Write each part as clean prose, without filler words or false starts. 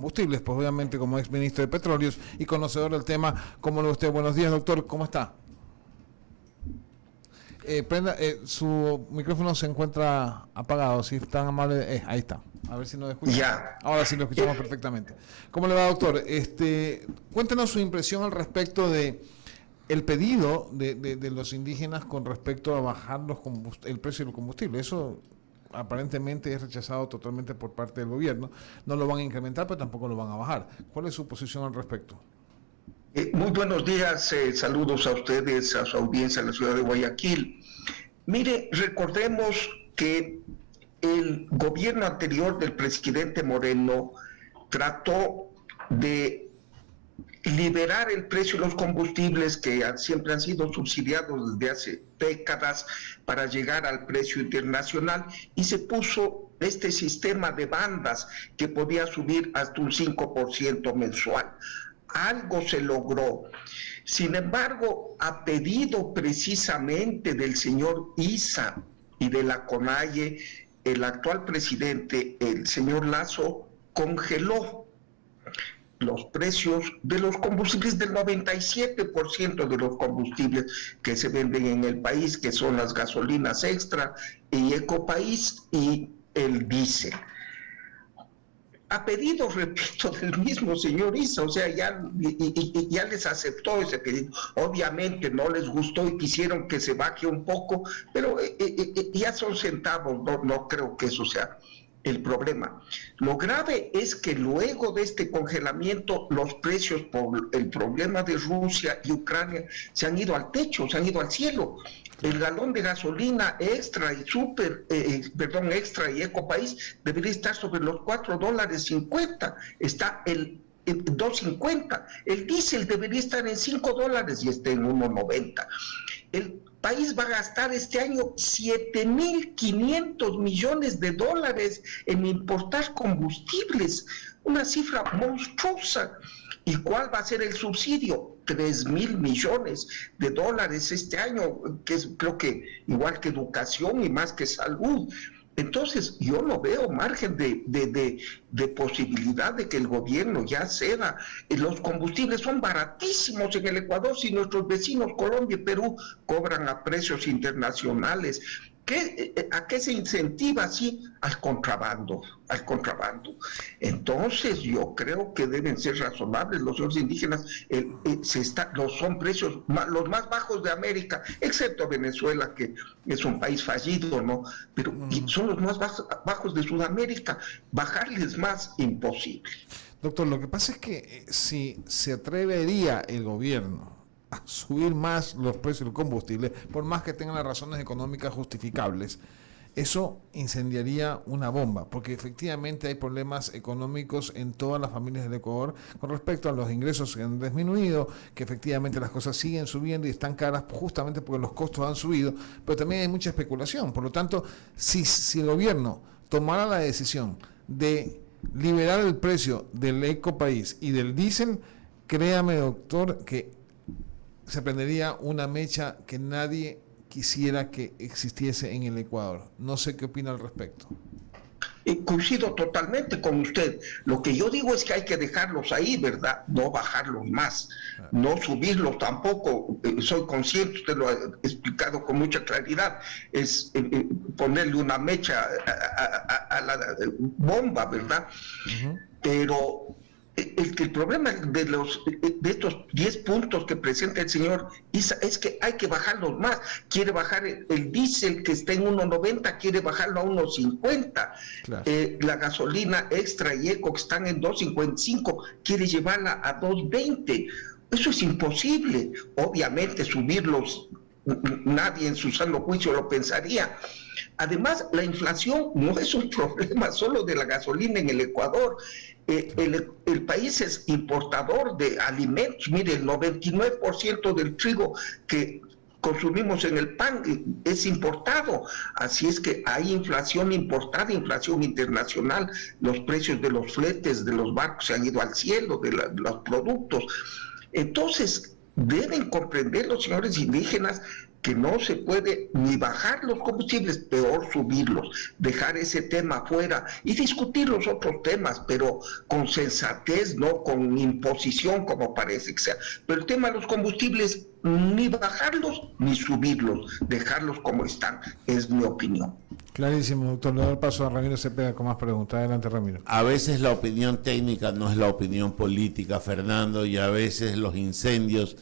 combustibles, pues obviamente como ex ministro de Petróleos y conocedor del tema. ¿Cómo lo ve usted? Buenos días, doctor, ¿cómo está? Su micrófono se encuentra apagado, si es tan amable, ahí está. A ver si nos escucha. Ya. Ahora sí lo escuchamos perfectamente. ¿Cómo le va, doctor? Cuéntenos su impresión al respecto de el pedido de los indígenas con respecto a bajar el precio del combustible. Eso aparentemente es rechazado totalmente por parte del gobierno. No lo van a incrementar, pero tampoco lo van a bajar. ¿Cuál es su posición al respecto? Muy buenos días, saludos a ustedes, a su audiencia en la ciudad de Guayaquil. Mire, recordemos que el gobierno anterior del presidente Moreno trató de liberar el precio de los combustibles que siempre han sido subsidiados desde hace décadas para llegar al precio internacional, y se puso este sistema de bandas que podía subir hasta un 5% mensual. Algo se logró. Sin embargo, a pedido precisamente del señor Issa y de la CONAIE, el actual presidente, el señor Lasso, congeló los precios de los combustibles del 97% de los combustibles que se venden en el país, que son las gasolinas Extra y Ecopaís y el diésel. A pedido, repito, del mismo señor Issa, o sea, ya les aceptó ese pedido. Obviamente no les gustó y quisieron que se baje un poco, pero ya son centavos, no creo que eso sea el problema. Lo grave es que luego de este congelamiento, los precios por el problema de Rusia y Ucrania se han ido al techo, se han ido al cielo. El galón de gasolina extra y extra y Ecopaís debería estar sobre los $4.50, está el 2.50. El diésel debería estar en $5 y está en 1.90. El país va a gastar este año $7.500 millones en importar combustibles, una cifra monstruosa. ¿Y cuál va a ser el subsidio? $3.000 millones este año, que es, creo que igual que educación y más que salud. Entonces, yo no veo margen de posibilidad de que el gobierno ya ceda. Los combustibles son baratísimos en el Ecuador, si nuestros vecinos Colombia y Perú cobran a precios internacionales. ¿A qué se incentiva así? Al contrabando. Entonces yo creo que deben ser razonables los señores indígenas. Son precios los más bajos de América, excepto Venezuela, que es un país fallido, ¿no? Pero son los más bajos de Sudamérica. Bajarles más, imposible. Doctor, lo que pasa es que si se atrevería el gobierno a subir más los precios del combustible, por más que tengan las razones económicas justificables, eso incendiaría una bomba, porque efectivamente hay problemas económicos en todas las familias del Ecuador con respecto a los ingresos que han disminuido, que efectivamente las cosas siguen subiendo y están caras justamente porque los costos han subido, pero también hay mucha especulación. Por lo tanto, si el gobierno tomara la decisión de liberar el precio del Ecopaís y del diésel, créame, doctor, que se prendería una mecha que nadie quisiera que existiese en el Ecuador. No sé qué opina al respecto. Coincido totalmente con usted. Lo que yo digo es que hay que dejarlos ahí, ¿verdad? No bajarlos más, no subirlos tampoco. Soy consciente, usted lo ha explicado con mucha claridad, es ponerle una mecha a la bomba, ¿verdad? Uh-huh. Pero el problema de estos 10 puntos que presenta el señor Issa es que hay que bajarlos más. Quiere bajar el diésel, que está en 1.90, quiere bajarlo a 1.50. Claro. La gasolina Extra y Eco, que están en 2.55, quiere llevarla a 2.20. Eso es imposible. Obviamente subirlos, nadie en su sano juicio lo pensaría. Además, la inflación no es un problema solo de la gasolina en el Ecuador. El país es importador de alimentos. Mire, el 99% del trigo que consumimos en el pan es importado. Así es que hay inflación importada, inflación internacional. Los precios de los fletes de los barcos se han ido al cielo, de los productos. Entonces, deben comprender los señores indígenas que no se puede ni bajar los combustibles, peor subirlos, dejar ese tema fuera y discutir los otros temas, pero con sensatez, no con imposición como parece que sea. Pero el tema de los combustibles, ni bajarlos ni subirlos, dejarlos como están, es mi opinión. Clarísimo, doctor. Le doy el paso a Ramiro Cepeda con más preguntas. Adelante, Ramiro. A veces la opinión técnica no es la opinión política, Fernando, y a veces los incendios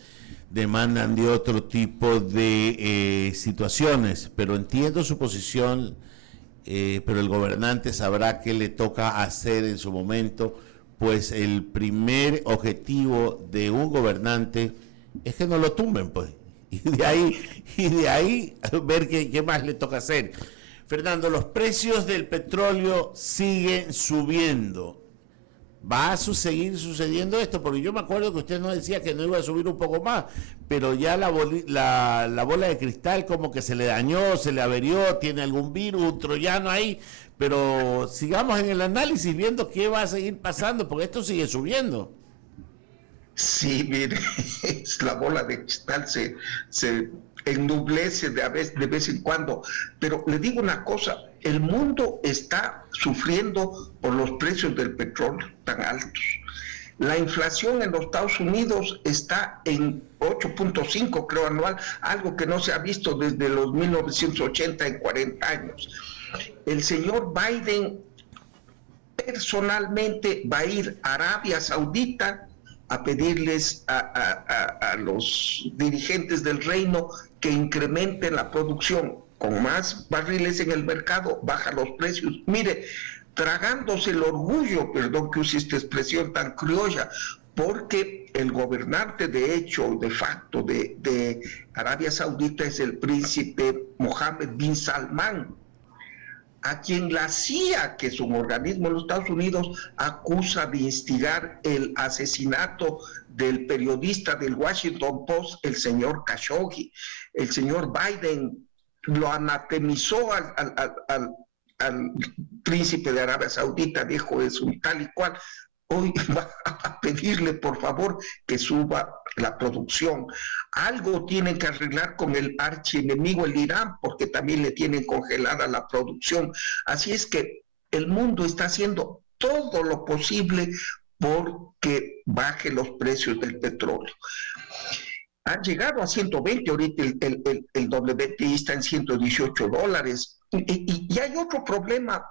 demandan de otro tipo de situaciones, pero entiendo su posición, pero el gobernante sabrá qué le toca hacer en su momento, pues el primer objetivo de un gobernante es que no lo tumben, pues, y de ahí ver qué más le toca hacer. Fernando, los precios del petróleo siguen subiendo. ¿Va a seguir sucediendo esto? Porque yo me acuerdo que usted nos decía que no iba a subir un poco más, pero ya la bola de cristal como que se le dañó, se le averió, tiene algún virus, un troyano ahí, pero sigamos en el análisis viendo qué va a seguir pasando, porque esto sigue subiendo. Sí, mire, la bola de cristal se ennublece de vez en cuando, pero le digo una cosa, el mundo está sufriendo por los precios del petróleo tan altos. La inflación en los Estados Unidos está en 8.5, creo, anual, algo que no se ha visto desde los 1980 en 40 años. El señor Biden personalmente va a ir a Arabia Saudita a pedirles a los dirigentes del reino que incrementen la producción. Con más barriles en el mercado, baja los precios. Mire, tragándose el orgullo, perdón que use esta expresión tan criolla, porque el gobernante de hecho, de facto, de Arabia Saudita es el príncipe Mohammed bin Salman, a quien la CIA, que es un organismo en los Estados Unidos, acusa de instigar el asesinato del periodista del Washington Post, el señor Khashoggi. El señor Biden lo anatemizó al príncipe de Arabia Saudita, dijo es un tal y cual. Hoy va a pedirle por favor que suba la producción. Algo tienen que arreglar con el archienemigo, el Irán, porque también le tienen congelada la producción. Así es que el mundo está haciendo todo lo posible porque baje los precios del petróleo. Han llegado a 120, ahorita el WTI está en $118. Y hay otro problema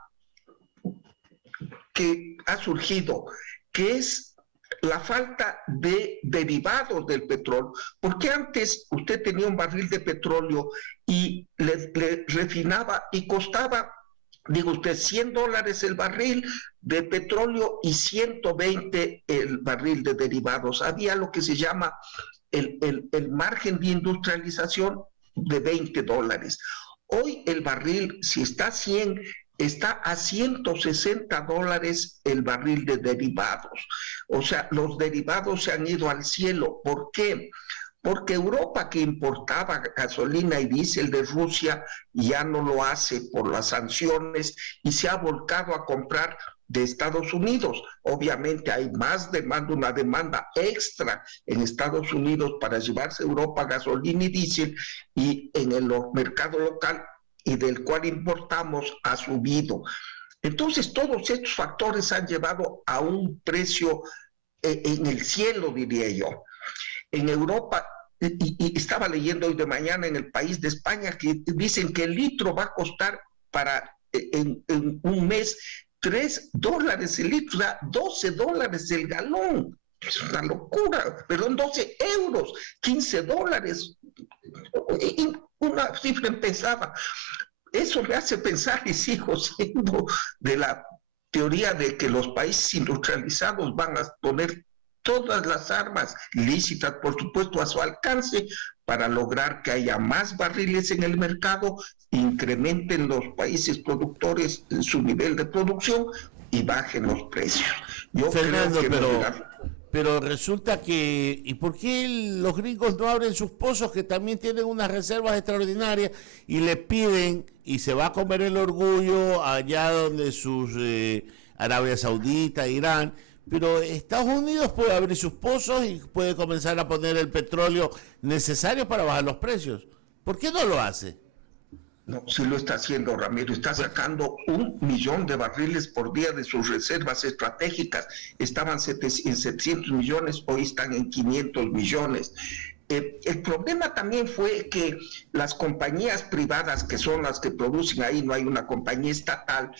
que ha surgido, que es la falta de derivados del petróleo, porque antes usted tenía un barril de petróleo y le refinaba y costaba, digo usted, $100 el barril de petróleo y 120 el barril de derivados. Había lo que se llama el margen de industrialización de $20. Hoy el barril, si está a 100, está a $160 el barril de derivados. O sea, los derivados se han ido al cielo. ¿Por qué? Porque Europa, que importaba gasolina y diésel de Rusia, ya no lo hace por las sanciones y se ha volcado a comprar de Estados Unidos. Obviamente hay más demanda, una demanda extra en Estados Unidos para llevarse a Europa gasolina y diésel, y en el mercado local y del cual importamos ha subido. Entonces todos estos factores han llevado a un precio en el cielo, diría yo. En Europa, y estaba leyendo hoy de mañana en El País de España, que dicen que el litro va a costar en un mes $3 el litro, o sea, $12 el galón. Es una locura, perdón, 12 euros, $15, una cifra impensada. Eso me hace pensar y sigo siendo de la teoría de que los países industrializados van a poner todas las armas lícitas, por supuesto, a su alcance para lograr que haya más barriles en el mercado, incrementen los países productores su nivel de producción y bajen los precios. Yo Fernando, pero resulta que, ¿y por qué los gringos no abren sus pozos, que también tienen unas reservas extraordinarias, y le piden, y se va a comer el orgullo allá donde sus Arabia Saudita, Irán, pero Estados Unidos puede abrir sus pozos y puede comenzar a poner el petróleo necesario para bajar los precios. ¿Por qué no lo hace? No, sí lo está haciendo, Ramiro. Está sacando 1 millón de barriles por día de sus reservas estratégicas. Estaban en 700 millones, hoy están en 500 millones. El problema también fue que las compañías privadas, que son las que producen ahí, no hay una compañía estatal,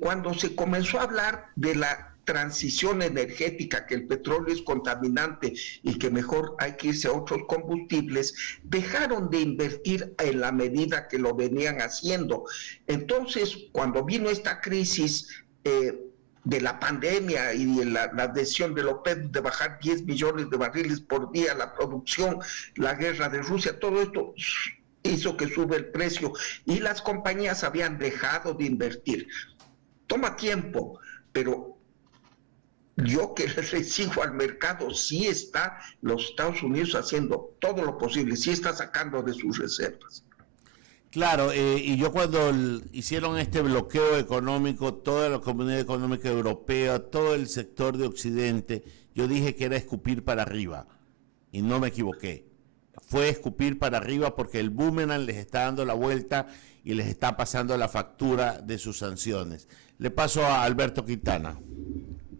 cuando se comenzó a hablar de la transición energética, que el petróleo es contaminante y que mejor hay que irse a otros combustibles, dejaron de invertir en la medida que lo venían haciendo. Entonces, cuando vino esta crisis de la pandemia y de la decisión de OPEP de bajar 10 millones de barriles por día la producción, la guerra de Rusia, todo esto hizo que sube el precio y las compañías habían dejado de invertir. Toma tiempo, pero yo que le exijo al mercado, sí está los Estados Unidos haciendo todo lo posible, sí está sacando de sus reservas. Claro, y yo cuando hicieron este bloqueo económico, toda la Comunidad Económica Europea, todo el sector de Occidente, yo dije que era escupir para arriba, y no me equivoqué. Fue escupir para arriba porque el boomerang les está dando la vuelta y les está pasando la factura de sus sanciones. Le paso a Alberto Quintana.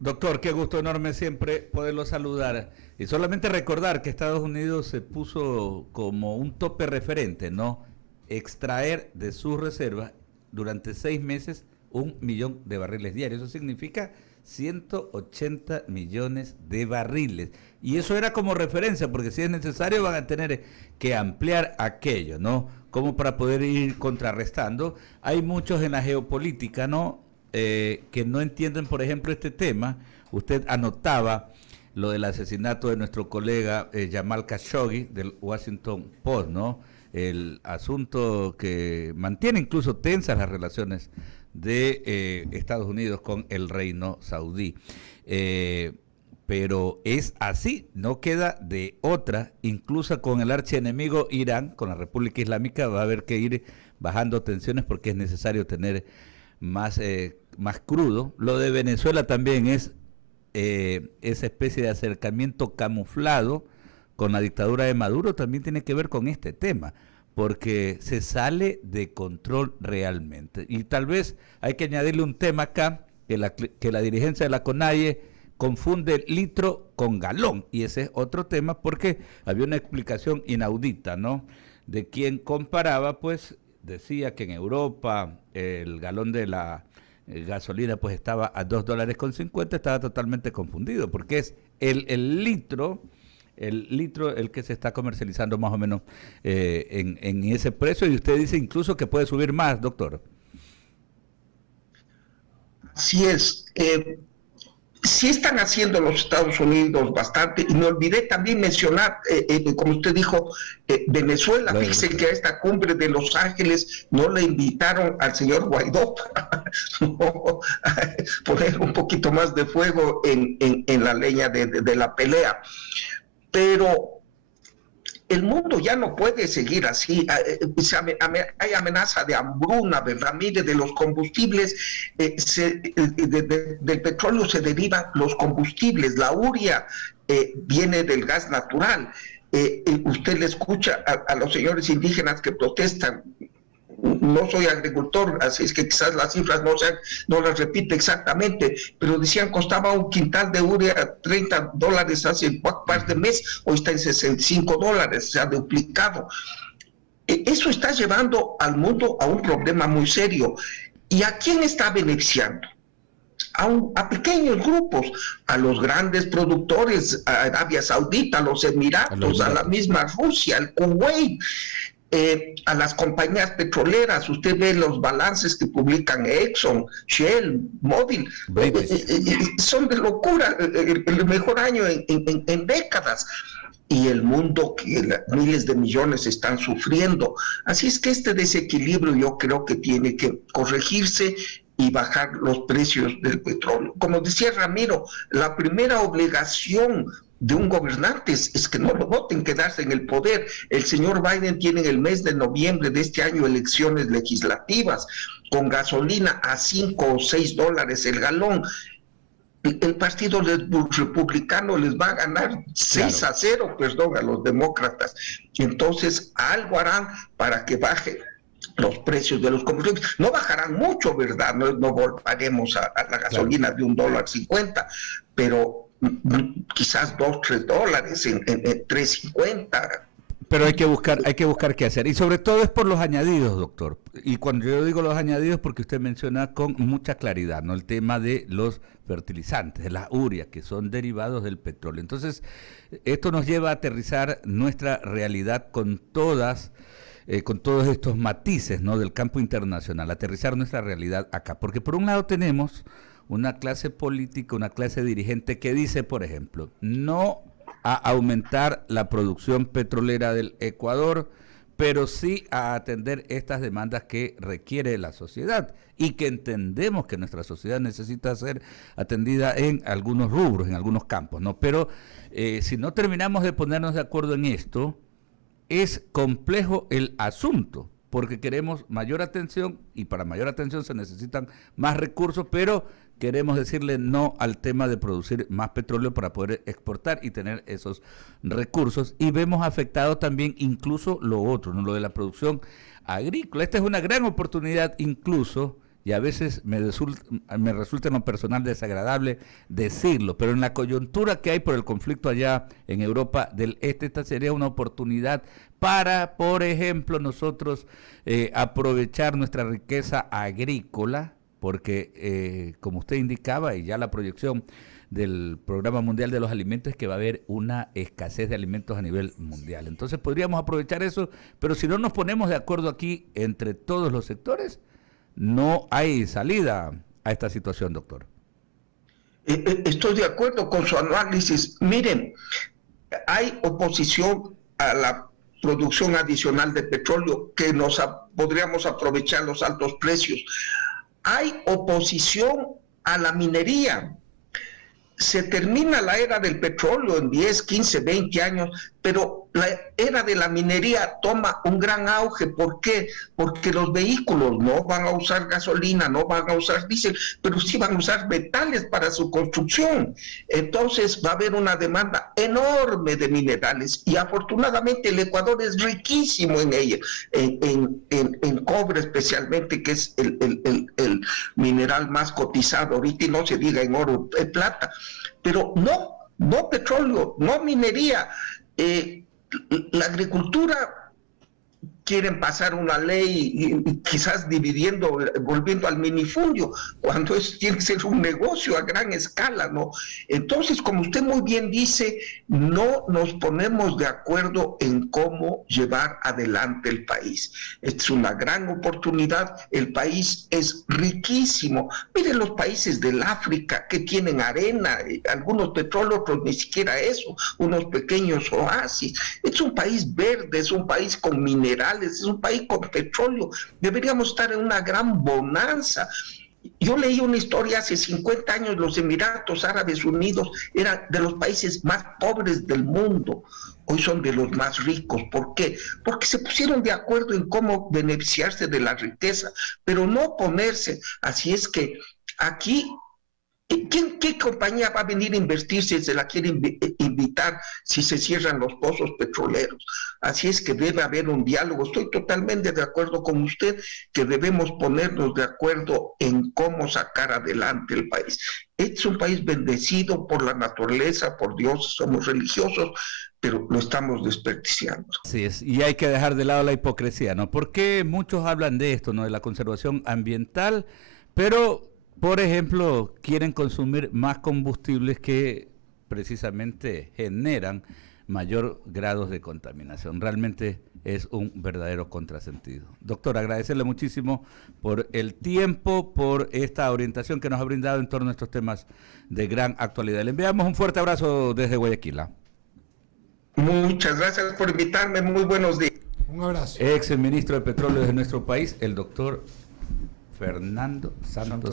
Doctor, qué gusto enorme siempre poderlo saludar. Y solamente recordar que Estados Unidos se puso como un tope referente, ¿no? Extraer de sus reservas durante 6 meses 1 millón de barriles diarios. Eso significa 180 millones de barriles. Y eso era como referencia, porque si es necesario van a tener que ampliar aquello, ¿no? Como para poder ir contrarrestando. Hay muchos en la geopolítica, ¿no? Que no entienden, por ejemplo, este tema. Usted anotaba lo del asesinato de nuestro colega Jamal Khashoggi del Washington Post, ¿no? El asunto que mantiene incluso tensas las relaciones de Estados Unidos con el reino saudí. Pero es así, no queda de otra, incluso con el archienemigo Irán, con la República Islámica, va a haber que ir bajando tensiones porque es necesario tener más crudo. Lo de Venezuela también es esa especie de acercamiento camuflado con la dictadura de Maduro, también tiene que ver con este tema, porque se sale de control realmente. Y tal vez hay que añadirle un tema acá, que la dirigencia de la CONAIE confunde litro con galón, y ese es otro tema, porque había una explicación inaudita, ¿no? De quien comparaba, pues, decía que en Europa el galón de la gasolina pues estaba a $2.50, estaba totalmente confundido, porque es el litro el que se está comercializando más o menos en ese precio, y usted dice incluso que puede subir más, doctor. Así es. Sí están haciendo los Estados Unidos bastante, y me olvidé también mencionar, como usted dijo, Venezuela. Fíjese que a esta cumbre de Los Ángeles no le invitaron al señor Guaidó para poner un poquito más de fuego en la leña de la pelea. Pero el mundo ya no puede seguir así. Hay amenaza de hambruna, ¿verdad? Mire, de los combustibles, del petróleo se derivan los combustibles. La urea viene del gas natural. Usted le escucha a los señores indígenas que protestan. No soy agricultor, así es que quizás las cifras no las repite exactamente, pero decían costaba un quintal de urea $30 hace un par de meses, hoy está en $65, se ha duplicado. Eso está llevando al mundo a un problema muy serio. ¿Y a quién está beneficiando? A pequeños grupos, a los grandes productores, a Arabia Saudita, a los Emiratos, a la misma Rusia, al Kuwait. A las compañías petroleras. Usted ve los balances que publican Exxon, Shell, Mobil, son de locura, el mejor año en décadas, y el mundo que miles de millones están sufriendo. Así es que este desequilibrio yo creo que tiene que corregirse y bajar los precios del petróleo. Como decía Ramiro, la primera obligación de un gobernante es que no lo voten, quedarse en el poder. El señor Biden tiene en el mes de noviembre de este año elecciones legislativas, con gasolina a $5 o $6 el galón. el partido republicano les va a ganar 6-0, perdón, a los demócratas. Entonces, algo harán para que baje los precios de los combustibles. No bajarán mucho, ¿verdad? No volveremos a la gasolina de $1.50, pero quizás $2-3 en 3.50. Pero hay que buscar qué hacer. Y sobre todo es por los añadidos, doctor. Y cuando yo digo los añadidos, porque usted menciona con mucha claridad, ¿no? El tema de los fertilizantes, de las ureas, que son derivados del petróleo. Entonces, esto nos lleva a aterrizar nuestra realidad con todos estos matices, ¿no? Del campo internacional, aterrizar nuestra realidad acá. Porque por un lado tenemos una clase política, una clase dirigente que dice, por ejemplo, no a aumentar la producción petrolera del Ecuador, pero sí a atender estas demandas que requiere la sociedad y que entendemos que nuestra sociedad necesita ser atendida en algunos rubros, en algunos campos, ¿no? Pero si no terminamos de ponernos de acuerdo en esto, es complejo el asunto, porque queremos mayor atención y para mayor atención se necesitan más recursos, pero queremos decirle no al tema de producir más petróleo para poder exportar y tener esos recursos. Y vemos afectado también incluso lo otro, ¿no? Lo de la producción agrícola. Esta es una gran oportunidad incluso, y a veces me resulta en lo personal desagradable decirlo, pero en la coyuntura que hay por el conflicto allá en Europa del Este, esta sería una oportunidad para, por ejemplo, nosotros aprovechar nuestra riqueza agrícola, porque como usted indicaba, y ya la proyección del Programa Mundial de los Alimentos es que va a haber una escasez de alimentos a nivel mundial. Entonces podríamos aprovechar eso, pero si no nos ponemos de acuerdo aquí entre todos los sectores, no hay salida a esta situación, doctor. Estoy de acuerdo con su análisis. Miren, hay oposición a la producción adicional de petróleo que podríamos aprovechar los altos precios. Hay oposición a la minería. Se termina la era del petróleo en 10, 15, 20 años, pero la era de la minería toma un gran auge. ¿Por qué? Porque los vehículos no van a usar gasolina, no van a usar diésel, pero sí van a usar metales para su construcción. Entonces va a haber una demanda enorme de minerales y afortunadamente el Ecuador es riquísimo en ella, en cobre especialmente, que es el mineral más cotizado ahorita, y no se diga en oro, en plata. Pero no petróleo, no minería. La agricultura, quieren pasar una ley y quizás volviendo al minifundio, cuando tiene que ser un negocio a gran escala, ¿no? Entonces, como usted muy bien dice, no nos ponemos de acuerdo en cómo llevar adelante el país. Esta es una gran oportunidad, el país es riquísimo. Miren los países del África que tienen arena, algunos petróleo, otros ni siquiera eso, unos pequeños oasis. Es un país verde, es un país con minerales, es un país con petróleo. Deberíamos estar en una gran bonanza. Yo leí una historia hace 50 años, los Emiratos Árabes Unidos eran de los países más pobres del mundo. Hoy son de los más ricos. ¿Por qué? Porque se pusieron de acuerdo en cómo beneficiarse de la riqueza, pero no ponerse. Así es que aquí, ¿qué compañía va a venir a invertir si se la quiere invitar si se cierran los pozos petroleros? Así es que debe haber un diálogo. Estoy totalmente de acuerdo con usted que debemos ponernos de acuerdo en cómo sacar adelante el país. Este es un país bendecido por la naturaleza, por Dios, somos religiosos, pero lo estamos desperdiciando. Así es, y hay que dejar de lado la hipocresía, ¿no? Porque muchos hablan de esto, ¿no? De la conservación ambiental, pero por ejemplo, quieren consumir más combustibles que precisamente generan mayor grados de contaminación. Realmente es un verdadero contrasentido. Doctor, agradecerle muchísimo por el tiempo, por esta orientación que nos ha brindado en torno a estos temas de gran actualidad. Le enviamos un fuerte abrazo desde Guayaquil. Muchas gracias por invitarme. Muy buenos días. Un abrazo. Ex ministro de Petróleo de nuestro país, el doctor Fernando Santos